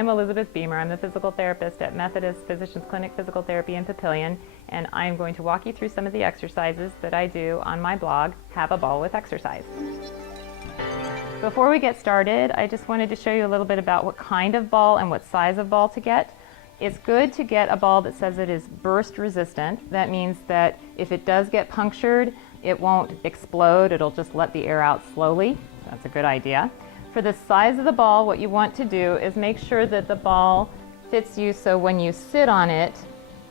I'm Elizabeth Beemer. I'm the physical therapist at Methodist Physicians Clinic Physical Therapy in Papillion, and I'm going to walk you through some of the exercises that I do on my blog, Have a Ball with Exercise. Before we get started, I just wanted to show you a little bit about what kind of ball and what size of ball to get. It's good to get a ball that says it is burst resistant. That means that if it does get punctured, it won't explode, it'll just let the air out slowly. That's a good idea. For the size of the ball, what you want to do is make sure that the ball fits you so when you sit on it,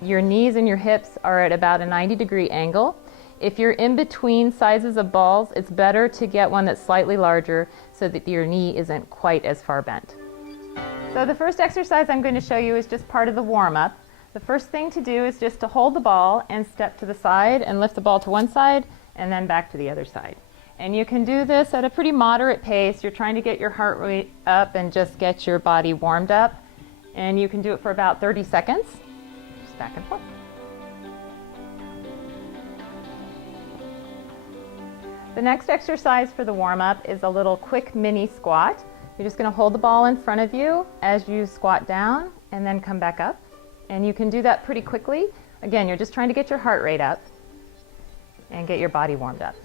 your knees and your hips are at about a 90-degree angle. If you're in between sizes of balls, it's better to get one that's slightly larger so that your knee isn't quite as far bent. So the first exercise I'm going to show you is just part of the warm-up. The first thing to do is just to hold the ball and step to the side and lift the ball to one side and then back to the other side. And you can do this at a pretty moderate pace. You're trying to get your heart rate up and just get your body warmed up. And you can do it for about 30 seconds, just back and forth. The next exercise for the warm-up is a little quick mini squat. You're just going to hold the ball in front of you as you squat down and then come back up. And you can do that pretty quickly. Again, you're just trying to get your heart rate up and get your body warmed up.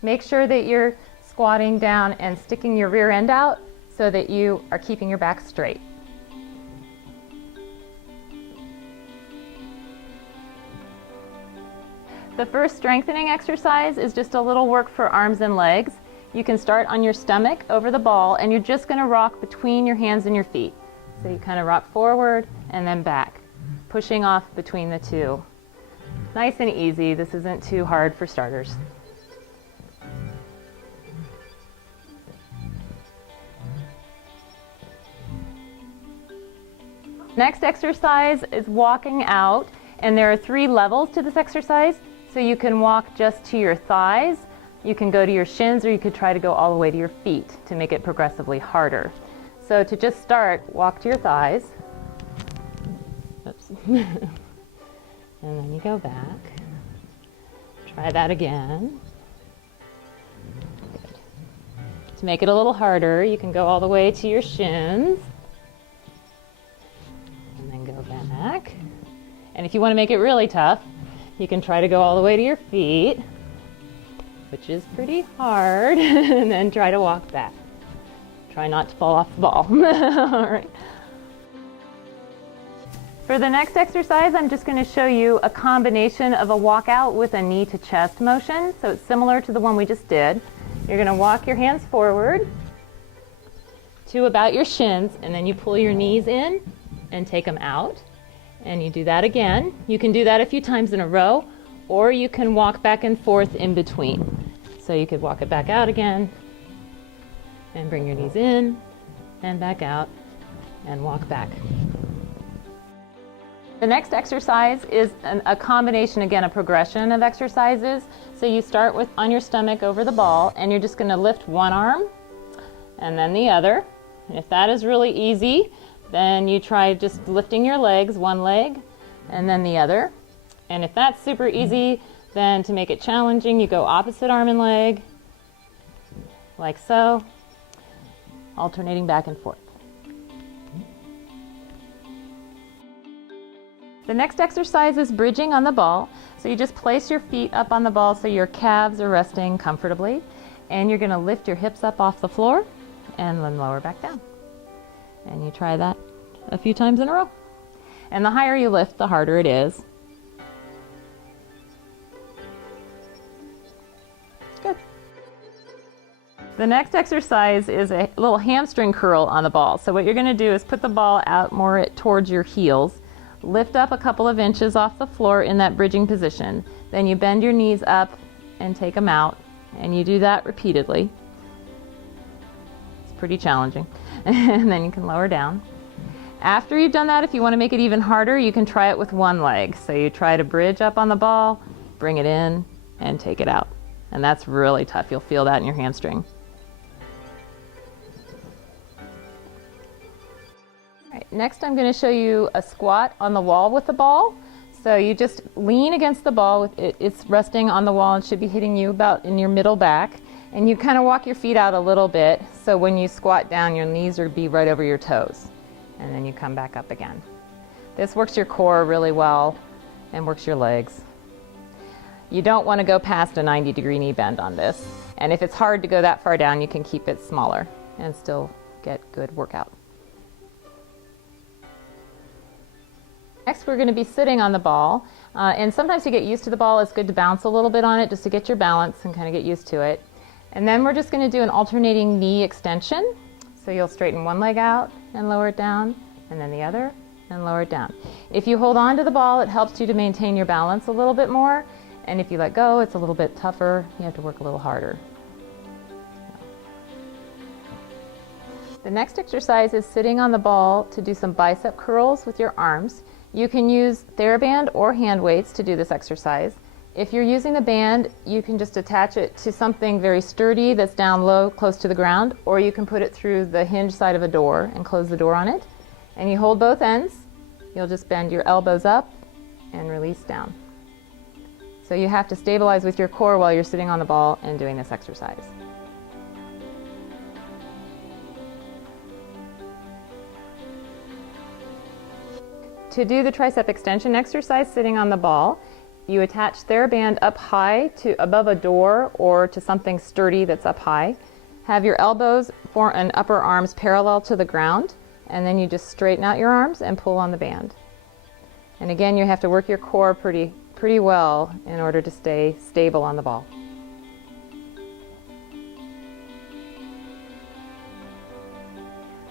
Make sure that you're squatting down and sticking your rear end out so that you are keeping your back straight. The first strengthening exercise is just a little work for arms and legs. You can start on your stomach over the ball and you're just going to rock between your hands and your feet. So you kind of rock forward and then back, pushing off between the two. Nice and easy. This isn't too hard for starters. Next exercise is walking out, and there are 3 levels to this exercise. So you can walk just to your thighs, you can go to your shins, or you could try to go all the way to your feet to make it progressively harder. So to just start, walk to your thighs. Oops. And then you go back. Try that again. Good. To make it a little harder, you can go all the way to your shins. And then go back. And if you want to make it really tough, you can try to go all the way to your feet, which is pretty hard, and then try to walk back. Try not to fall off the ball. All right. For the next exercise, I'm just going to show you a combination of a walkout with a knee to chest motion. So it's similar to the one we just did. You're going to walk your hands forward to about your shins, and then you pull your knees in and take them out. And you do that again. You can do that a few times in a row, or you can walk back and forth in between. So you could walk it back out again, and bring your knees in, and back out, and walk back. The next exercise is a combination, again, a progression of exercises. So you start with on your stomach over the ball, and you're just going to lift one arm, and then the other. And if that is really easy, then you try just lifting your legs, one leg, and then the other. And if that's super easy, then to make it challenging, you go opposite arm and leg, like so, alternating back and forth. The next exercise is bridging on the ball. So you just place your feet up on the ball so your calves are resting comfortably, and you're going to lift your hips up off the floor and then lower back down. And you try that a few times in a row. And the higher you lift, the harder it is. Good. The next exercise is a little hamstring curl on the ball. So what you're going to do is put the ball out more towards your heels, lift up a couple of inches off the floor in that bridging position. Then you bend your knees up and take them out, and you do that repeatedly. It's pretty challenging. And then you can lower down. After you've done that, if you want to make it even harder, you can try it with one leg. So you try to bridge up on the ball, bring it in, and take it out. And that's really tough. You'll feel that in your hamstring. All right, next I'm going to show you a squat on the wall with the ball. So you just lean against the ball. It's resting on the wall and should be hitting you about in your middle back. And you kind of walk your feet out a little bit, so when you squat down, your knees will be right over your toes. And then you come back up again. This works your core really well and works your legs. You don't want to go past a 90-degree knee bend on this. And if it's hard to go that far down, you can keep it smaller and still get good workout. Next, we're going to be sitting on the ball. And sometimes to get used to the ball, it's good to bounce a little bit on it just to get your balance and kind of get used to it. And then we're just going to do an alternating knee extension. So you'll straighten one leg out and lower it down, and then the other and lower it down. If you hold on to the ball, it helps you to maintain your balance a little bit more. And if you let go, it's a little bit tougher. You have to work a little harder. The next exercise is sitting on the ball to do some bicep curls with your arms. You can use TheraBand or hand weights to do this exercise. If you're using the band, you can just attach it to something very sturdy that's down low, close to the ground, or you can put it through the hinge side of a door and close the door on it. And you hold both ends. You'll just bend your elbows up and release down. So you have to stabilize with your core while you're sitting on the ball and doing this exercise. To do the tricep extension exercise sitting on the ball, you attach TheraBand up high to above a door or to something sturdy that's up high. Have your elbows and upper arms parallel to the ground, and then you just straighten out your arms and pull on the band. And again, you have to work your core pretty well in order to stay stable on the ball.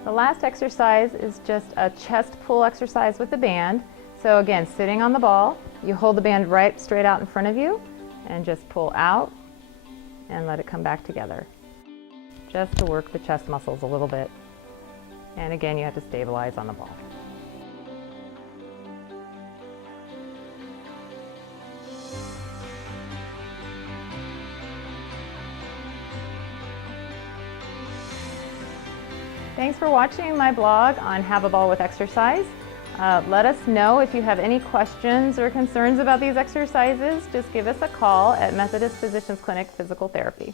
The last exercise is just a chest pull exercise with the band. So again, sitting on the ball, you hold the band right straight out in front of you and just pull out and let it come back together. Just to work the chest muscles a little bit. And again, you have to stabilize on the ball. Thanks for watching my blog on Have a Ball with Exercise. Let us know if you have any questions or concerns about these exercises. Just give us a call at Methodist Physicians Clinic Physical Therapy.